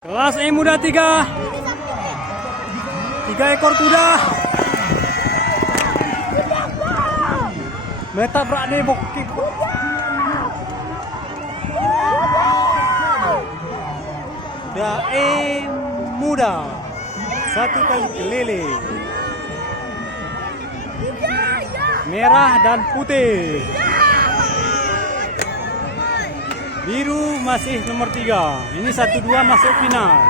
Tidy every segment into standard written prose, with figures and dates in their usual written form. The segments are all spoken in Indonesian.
Kelas E muda 3 ekor kuda metabrak nih bokip. Kuda E muda satu kali keliling, merah dan putih. Biru masih nomor 3. Ini 1-2 masuk final.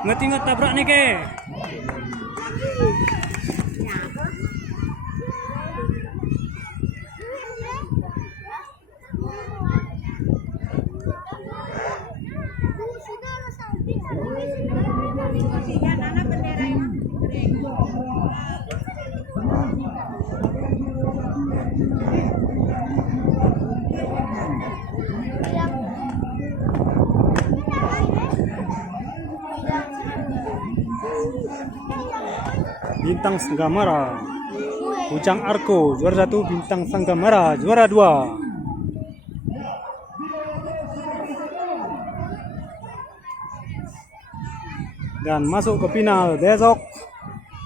Ngerti tabrak nih ke. Bintang Sanggamara, Ujang Arko juara 1, Bintang Sanggamara juara 2. Dan masuk ke final besok